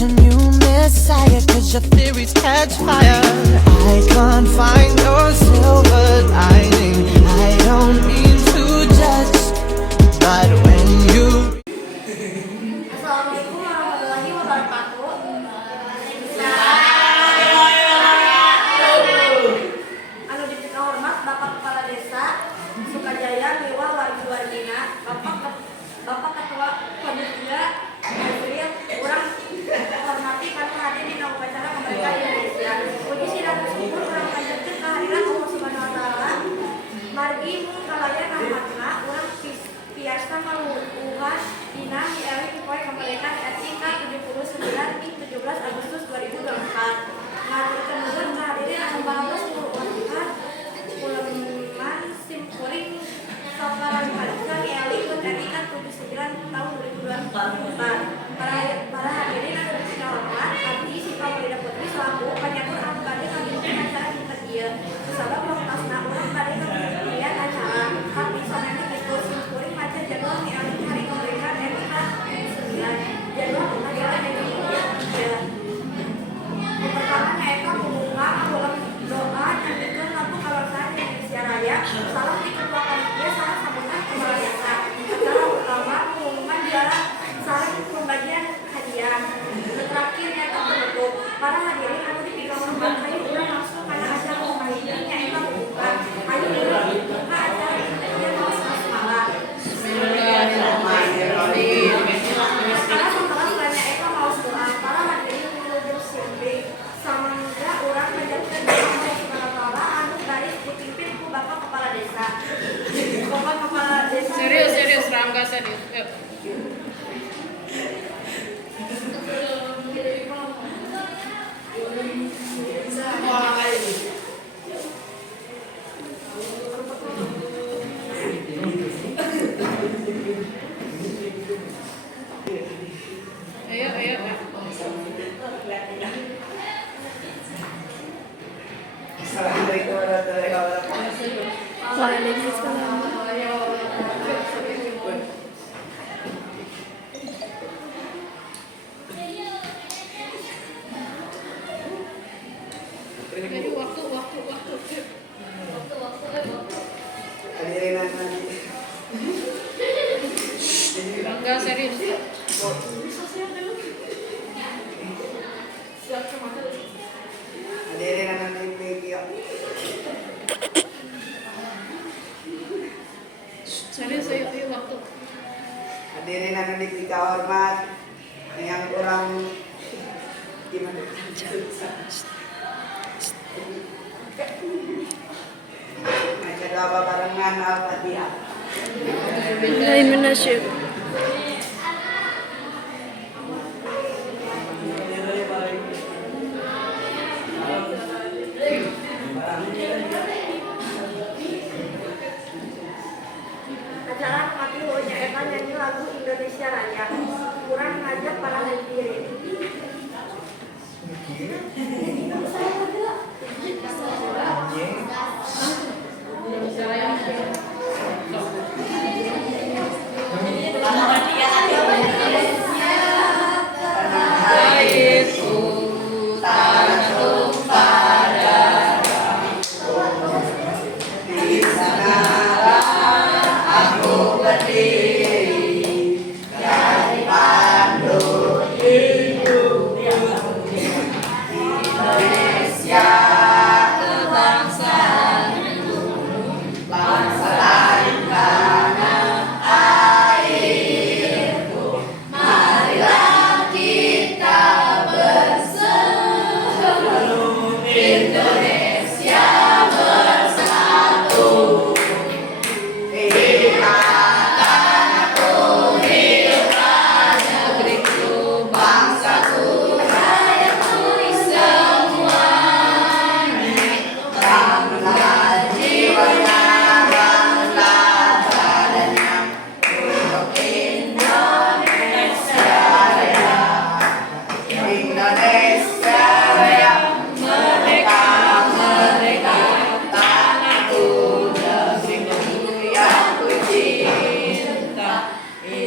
a new messiah, cause your theories catch fire. I can't find your silver lining. I don't mean to judge, but when you Assalamualaikum warahmatullahi wabarakatuh. Anu dihormat Bapak Kepala Desa Sukajaya Liwa Wargina, Bapak Ketua Panitia Hadirin, urang hormati kami hadir di upacara kemerdekaan Indonesia. Puji sidang syukur urang panjatkeun kehadiran Allah Subhanahu wa taala. Margi mun kalaya rahmatna urang piasta ngaluhuhan dina mieli poe kemerdekaan RI ke-79 di 17 Agustus 2024. Ngaturkeun nuhun kehadirin anu bangga kuluhan uleman simkuring Kaparanparika mieli RI ke-79 tahun 2024. Para hadirin anu dihormat, abdi Syifa Maulida Putri selaku penyatur anu bade ngamimpin acara dinten ieu. Sabab lokasna urang bade ngamimpin acara abdi sanana kitu simkuring maca jadwal mieli hari kemerdekaan RI ke-79. Jadwal adalah dari pertama nyaeta pembuka ulang doa dan dikeun lampu kawasan Indonesia Raya. Salam di ketua panitia salah sambutan kepala desa. Acara utama pengumuman juara saling pembagian hadiah. Terakhir nyata penutup. Para hadirin anu dipilih hormat ayo urang langsung kana acara pembagian nyaeta pembuka. Ayo urang dibuka acara intinya kaos basmalah. Bismillahirrahmanirrahim. Para setelah nyaeta maos doa, para hadirin menuju simbing. Samangga urang panjatkeun doa Allah Subhanahu wa taala anu garis dipimpin ku Bapak Kepala Desa. Bapak Kepala Desa. Serius, Rangga serius. Yuk. Ayo. Assalamualaikum warahmatullahi wabarakatuh. Waalaikumsalam. Jadi waktu. Hadirin nanti. Rangga serius. Hadirin nanti video. Serius ayo waktu. Hadirin nanti kita hormat yang kurang gimana? Baca doa barengan Al-Fatihah. Acara mati nyaeta nyanyi lagu Indonesia Raya. Kurang ngajak para hadirin.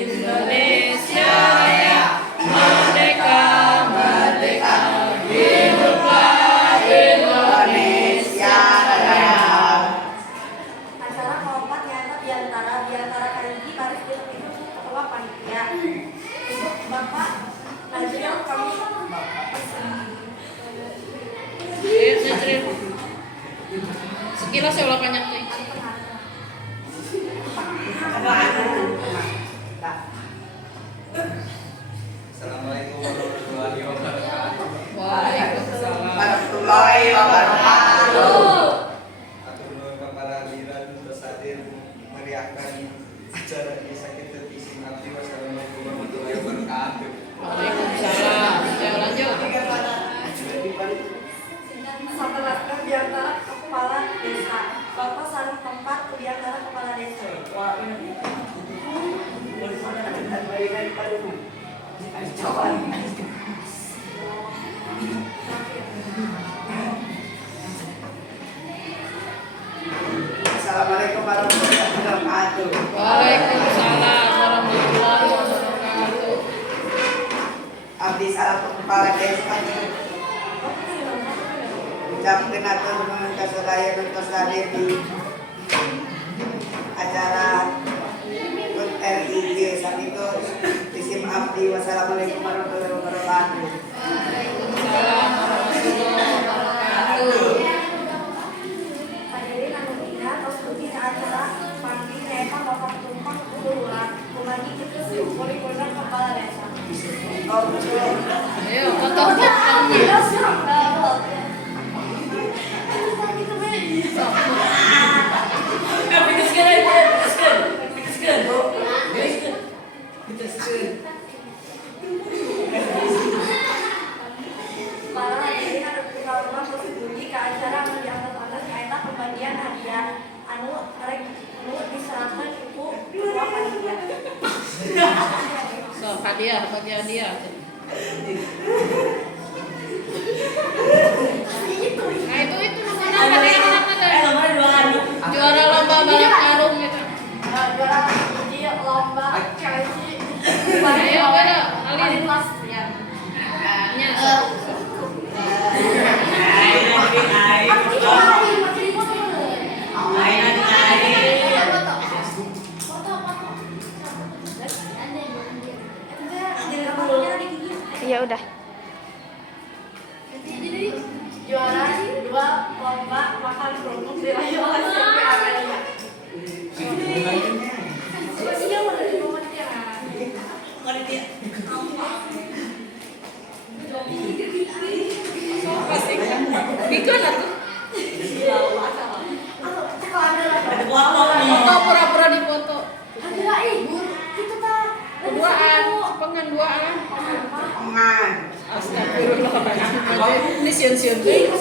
Indonesia ya merdeka. kamu Cerit. Sekilas ya ulah banyak nih. Assalamualaikum warahmatullahi wabarakatuh. Waalaikumsalam. Warahmatullahi wabarakatuh. Atur nuhun kepada hadirin terus hadir meriahkan acara di sakit terpising abdi. Wassalamualaikum warahmatullahi wabarakatuh. Waalaikumsalam. Ayo lanjut. setelah di antara kepala desa. Bapak sarung tempat di antara kepala desa. Assalamualaikum warahmatullahi wabarakatuh. Waalaikumsalam warahmatullahi wabarakatuh. Abdi sarap kepala desa. Ucapkan atur nuhun kasadaya untuk hadir di acara HUT RIG sakitu isim abdi. Wassalamualaikum warahmatullahi wabarakatuh. Waalaikumsalam warahmatullahi wabarakatuh. Hadirin anu dina tos dugi acara panggi nyaeta Bapak Tumpang Lurah kumagi kitu puri-purina kepala desa. Oh, betul. Ayo foto. Para hadirin anu tinggal rumah tos dugi ka acara anu diangkat atas nyaeta pembagian hadiah anu diserahkan ibu ketua panitia. So, hadiah, bagi hadiah. Nah itu mana? Juara lomba balap karung gitu. Juara uji lomba Chelsea. Ayo beda, Alin. Alin Mas ya. Nya. Ya udah. Juara 2 lomba makan kerupuk diraih oleh Silvi Amelia. Iya, udah di bawah dia. Bikon atuh. Ada Foto pura-pura dipoto. ibu, itu mah Duaan, pengen duaan. Omongan. Astagfirullahaladzim. Ini siun-siun. Ih,